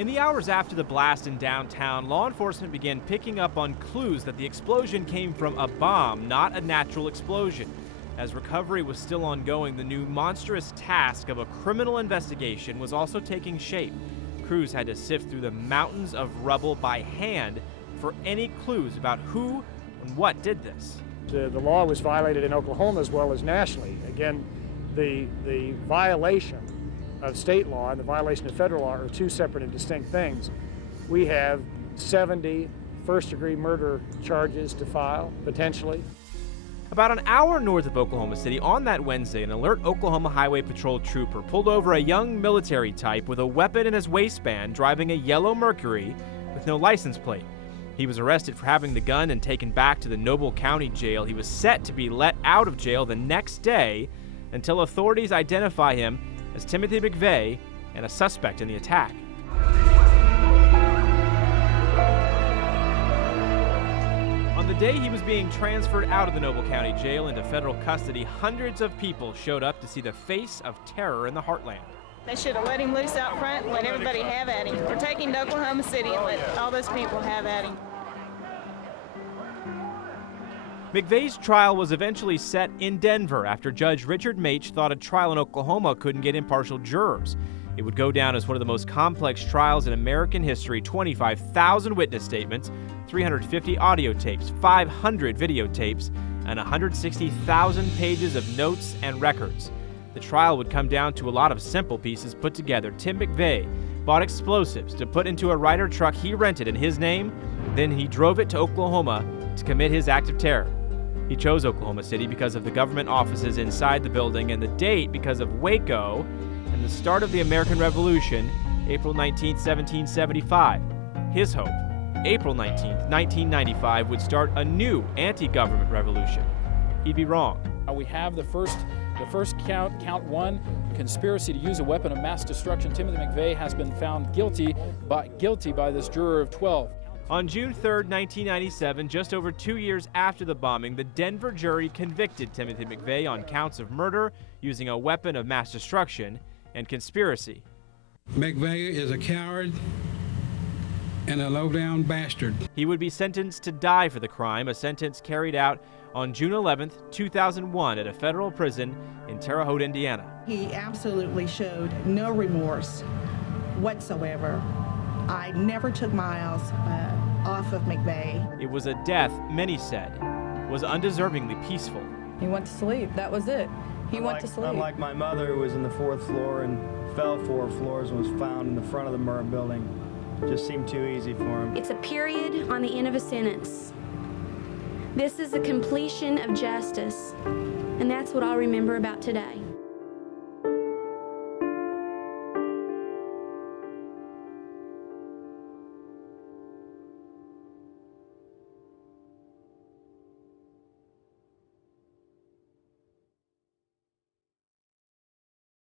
In the hours after the blast in downtown, law enforcement began picking up on clues that the explosion came from a bomb, not a natural explosion. As recovery was still ongoing, the new monstrous task of a criminal investigation was also taking shape. Crews had to sift through the mountains of rubble by hand for any clues about who and what did this. The law was violated in Oklahoma as well as nationally. Again, the violation of state law and the violation of federal law are two separate and distinct things. We have 70 first-degree murder charges to file, potentially. About an hour north of Oklahoma City on that Wednesday, an alert Oklahoma Highway Patrol trooper pulled over a young military type with a weapon in his waistband driving a yellow Mercury with no license plate. He was arrested for having the gun and taken back to the Noble County Jail. He was set to be let out of jail the next day until authorities identify him as Timothy McVeigh and a suspect in the attack. On the day he was being transferred out of the Noble County Jail into federal custody, hundreds of people showed up to see the face of terror in the heartland. They should have let him loose out front and let everybody have at him. We're taking to Oklahoma City and let all those people have at him. McVeigh's trial was eventually set in Denver after Judge Richard Maitch thought a trial in Oklahoma couldn't get impartial jurors. It would go down as one of the most complex trials in American history. 25,000 witness statements, 350 audio tapes, 500 videotapes, and 160,000 pages of notes and records. The trial would come down to a lot of simple pieces put together. Tim McVeigh bought explosives to put into a Ryder truck he rented in his name. Then he drove it to Oklahoma to commit his act of terror. He chose Oklahoma City because of the government offices inside the building, and the date because of Waco and the start of the American Revolution, April 19, 1775. His hope, April 19, 1995, would start a new anti-government revolution. He'd be wrong. We have the first count one, conspiracy to use a weapon of mass destruction. Timothy McVeigh has been found guilty by this juror of 12. On June 3, 1997, just over 2 years after the bombing, the Denver jury convicted Timothy McVeigh on counts of murder using a weapon of mass destruction and conspiracy. McVeigh is a coward and a low-down bastard. He would be sentenced to die for the crime, a sentence carried out on June 11, 2001 at a federal prison in Terre Haute, Indiana. He absolutely showed no remorse whatsoever. I never took my eyes off of McVeigh. It was a death, many said, was undeservingly peaceful. He went to sleep. That was it. He went to sleep. Unlike my mother, who was in the 4th floor and fell 4 floors and was found in the front of the Murrah building. It just seemed too easy for him. It's a period on the end of a sentence. This is the completion of justice, and that's what I'll remember about today.